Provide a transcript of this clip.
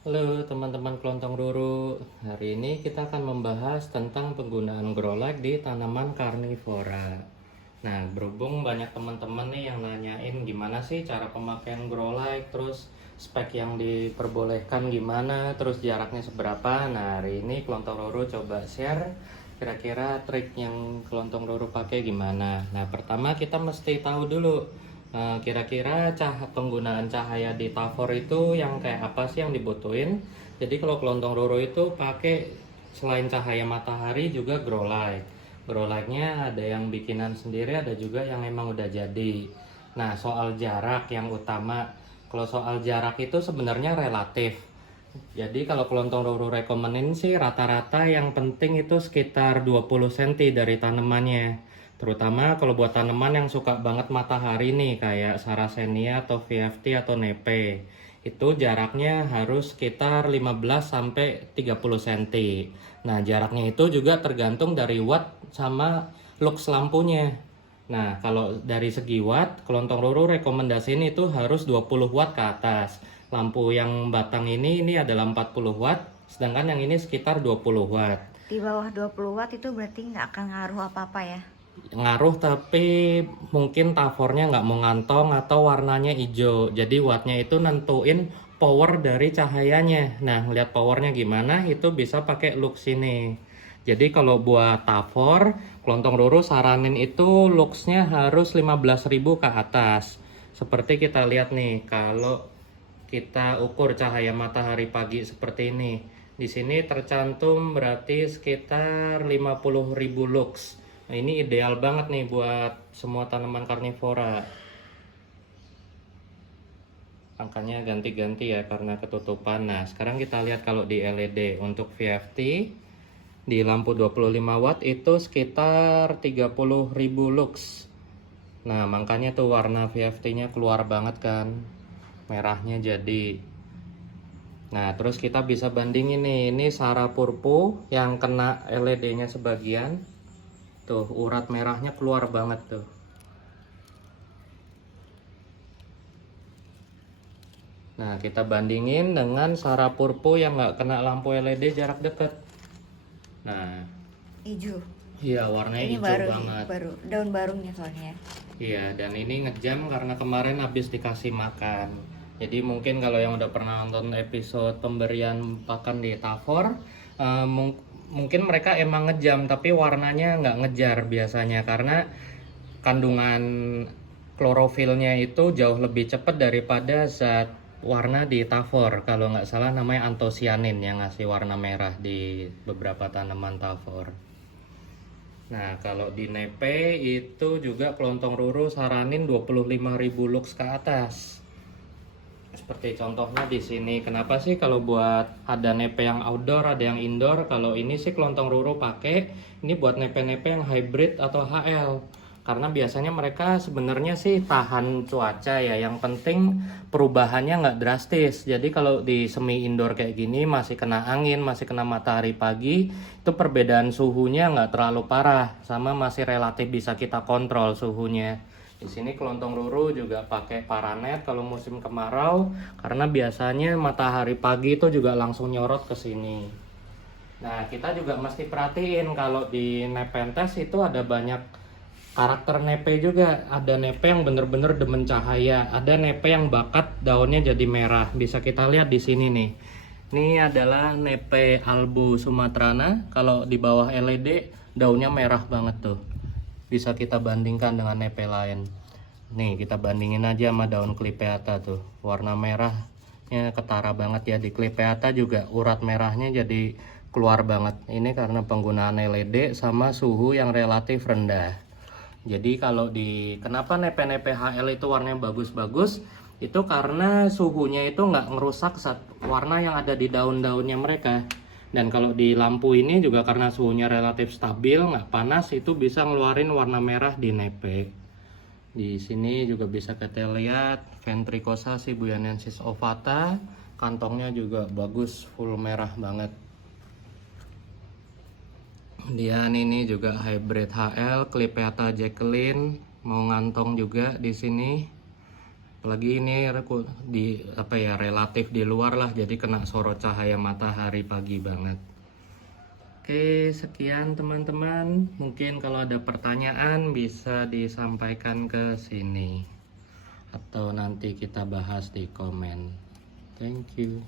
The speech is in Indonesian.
Halo teman-teman kelontong ruru. Hari ini kita akan membahas tentang penggunaan grow light di tanaman karnivora. Nah, berhubung banyak teman-teman nih yang nanyain gimana sih cara pemakaian grow light, terus spek yang diperbolehkan gimana, terus jaraknya seberapa. Nah, hari ini kelontong ruru coba share kira-kira trik yang kelontong ruru pakai gimana. Nah, pertama kita mesti tahu dulu kira-kira penggunaan cahaya di Tavor itu yang kayak apa sih yang dibutuhin. Jadi kalau kelontong roro itu pakai selain cahaya matahari juga grow light. Grow lightnya ada yang bikinan sendiri, ada juga yang emang udah jadi. Nah, soal jarak yang utama, kalau soal jarak itu sebenarnya relatif. Jadi kalau kelontong roro rekomenin sih rata-rata yang penting itu sekitar 20 cm dari tanamannya. Terutama kalau buat tanaman yang suka banget matahari nih kayak Sarracenia atau VFT atau Nepe. Itu jaraknya harus sekitar 15 sampai 30 cm. Nah, jaraknya itu juga tergantung dari watt sama lux lampunya. Nah, kalau dari segi watt, kelontong roro rekomendasiin itu harus 20 watt ke atas. Lampu yang batang ini adalah 40 watt, sedangkan yang ini sekitar 20 watt. Di bawah 20 watt itu berarti nggak akan ngaruh apa-apa ya? Ngaruh tapi mungkin tavornya nggak mau ngantong atau warnanya hijau, jadi wattnya itu nentuin power dari cahayanya. Nah, ngeliat powernya gimana itu bisa pakai lux ini. Jadi kalau buat tavor kelontong roro saranin itu luxnya harus 15.000 ke atas. Seperti kita lihat nih, kalau kita ukur cahaya matahari pagi seperti ini, di sini tercantum berarti sekitar 50.000 lux. Nah, ini ideal banget nih buat semua tanaman karnivora. Angkanya ganti-ganti ya karena ketutupan. Nah, sekarang kita lihat kalau di LED untuk VFT di lampu 25 watt itu sekitar 30.000 lux. Nah, makanya tuh warna VFT-nya keluar banget kan. Merahnya jadi. Nah, terus kita bisa bandingin nih, ini Sara Purpu yang kena LED-nya sebagian. Tuh, urat merahnya keluar banget tuh. Nah, kita bandingin dengan Sara Purpu yang nggak kena lampu LED jarak dekat. Nah, Hijau. iya warnanya Ini hijau baru nih, banget. baru daun barunya soalnya. Iya, dan ini ngejam karena kemarin habis dikasih makan. Jadi mungkin kalau yang udah pernah nonton episode pemberian pakan di Tavor, mungkin mereka emang ngejam, tapi warnanya nggak ngejar biasanya karena kandungan klorofilnya itu jauh lebih cepat daripada zat warna di Tavor. Kalau nggak salah namanya antosianin yang ngasih warna merah di beberapa tanaman Tavor. Nah, kalau di Nepe itu juga kelontong ruru saranin 25.000 lux ke atas. Seperti contohnya di sini. Kenapa sih kalau buat ada nepe yang outdoor, ada yang indoor? Kalau ini sih kelontong ruru pakai ini buat nepe-nepe yang hybrid atau HL. Karena biasanya mereka sebenarnya sih tahan cuaca ya. Yang penting perubahannya nggak drastis. Jadi kalau di semi indoor kayak gini masih kena angin, masih kena matahari pagi, itu perbedaan suhunya nggak terlalu parah, sama masih relatif bisa kita kontrol suhunya. Di sini kelontong ruru juga pakai paranet kalau musim kemarau karena biasanya matahari pagi itu juga langsung nyorot ke sini. Nah, kita juga mesti perhatiin kalau di Nepenthes itu ada banyak karakter nepe juga. Ada nepe yang bener-bener demen cahaya, ada nepe yang bakat daunnya jadi merah. Bisa kita lihat di sini nih. Ini adalah nepe albu sumatrana. Kalau di bawah LED daunnya merah banget tuh. Bisa kita bandingkan dengan nepe lain. Nih, kita bandingin aja sama daun Clypeata tuh. Warna merahnya ketara banget ya. Di Clypeata juga urat merahnya jadi keluar banget. Ini karena penggunaan LED sama suhu yang relatif rendah. Jadi kalau kenapa nepe-nepe HL itu warnanya bagus-bagus, itu karena suhunya itu nggak ngerusak warna yang ada di daun-daunnya mereka. Dan kalau di lampu ini juga karena suhunya relatif stabil, nggak panas, itu bisa ngeluarin warna merah di nepe. Di sini juga bisa kita lihat Ventricosa Sibuyanensis ovata, kantongnya juga bagus, full merah banget. Kemudian ini juga hybrid HL, Clypeata Jacqueline, mau ngantong juga di sini. Apalagi ini di apa ya, relatif di luar lah, jadi kena sorot cahaya matahari pagi banget. Oke, sekian teman-teman. Mungkin kalau ada pertanyaan bisa disampaikan ke sini atau nanti kita bahas di komen. Thank you.